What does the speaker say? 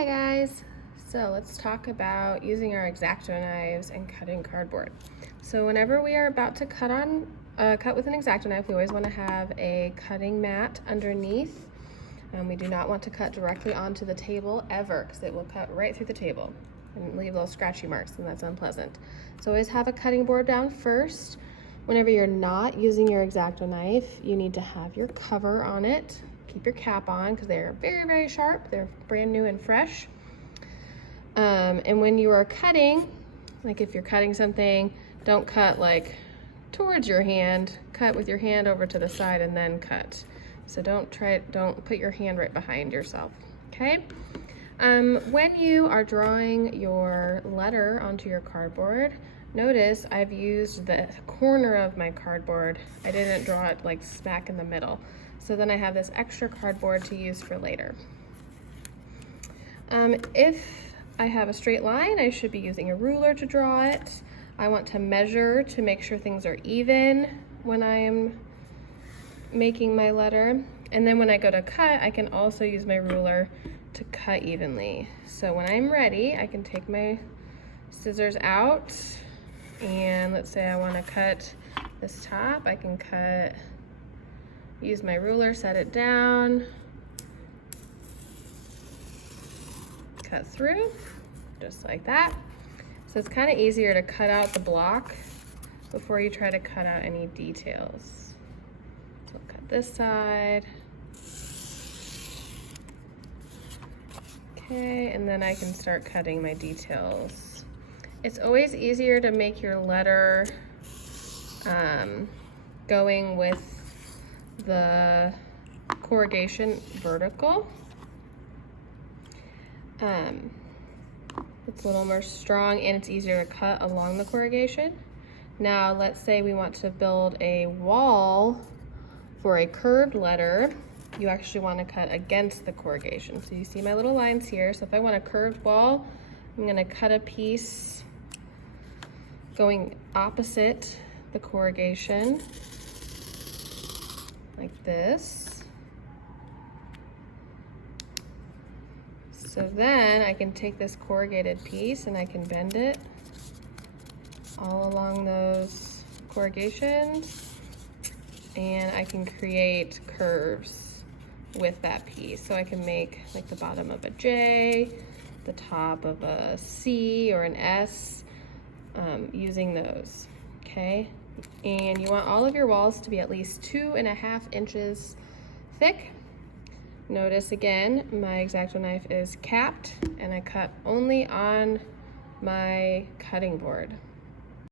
Hi guys! So let's talk about using our X-Acto knives and cutting cardboard. So whenever we are about to cut with an X-Acto knife, we always want to have a cutting mat underneath. We do not want to cut directly onto the table ever, because it will cut right through the table and leave little scratchy marks, and that's unpleasant. So always have a cutting board down first. Whenever you're not using your X-Acto knife, you need to have your cover on it. Keep your cap on because they're very, very sharp. They're brand new and fresh. And when you are cutting, like if you're cutting something, don't cut like towards your hand. Cut with your hand over to the side and then cut. So don't put your hand right behind yourself, okay? When you are drawing your letter onto your cardboard, notice I've used the corner of my cardboard. I didn't draw it like smack in the middle. So then I have this extra cardboard to use for later. If I have a straight line, I should be using a ruler to draw it. I want to measure to make sure things are even when I am making my letter. And then when I go to cut, I can also use my ruler to cut evenly. So when I'm ready, I can take my scissors out, and let's say I want to cut this top. I can use my ruler, set it down, cut through, just like that. So it's kind of easier to cut out the block before you try to cut out any details. So I'll cut this side. Okay, and then I can start cutting my details. It's always easier to make your letter going with the corrugation vertical. It's a little more strong and it's easier to cut along the corrugation. Now let's say we want to build a wall for a curved letter. You actually want to cut against the corrugation. So you see my little lines here. So if I want a curved wall, I'm going to cut a piece going opposite the corrugation, like this. So then I can take this corrugated piece and I can bend it all along those corrugations, and I can create curves with that piece. So I can make like the bottom of a J, the top of a C or an S, using those, okay? And you want all of your walls to be at least 2.5 inches thick. Notice again, my X-Acto knife is capped and I cut only on my cutting board.